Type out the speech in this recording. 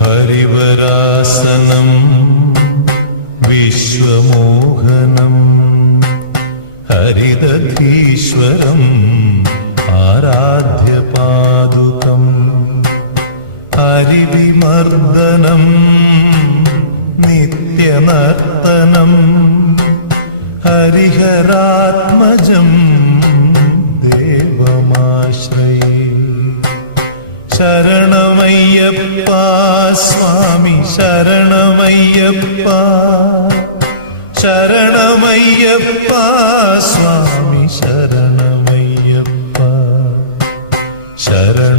ഹരിവരാസനം വിശ്വമോഹനം ഹരിദധീശ്വരം ആരാധ്യപാദുകം ഹരിവിമർദ്ദനം നിത്യനർത്തനം ഹരിഹരാത്മജം ദേവമാശ്രയേ. ശരണമയ്യപ്പ സ്വാമി ശരണമയ്യപ്പ, ശരണമയ്യപ്പ സ്വാമി ശരണമയ്യപ്പ, ശരണ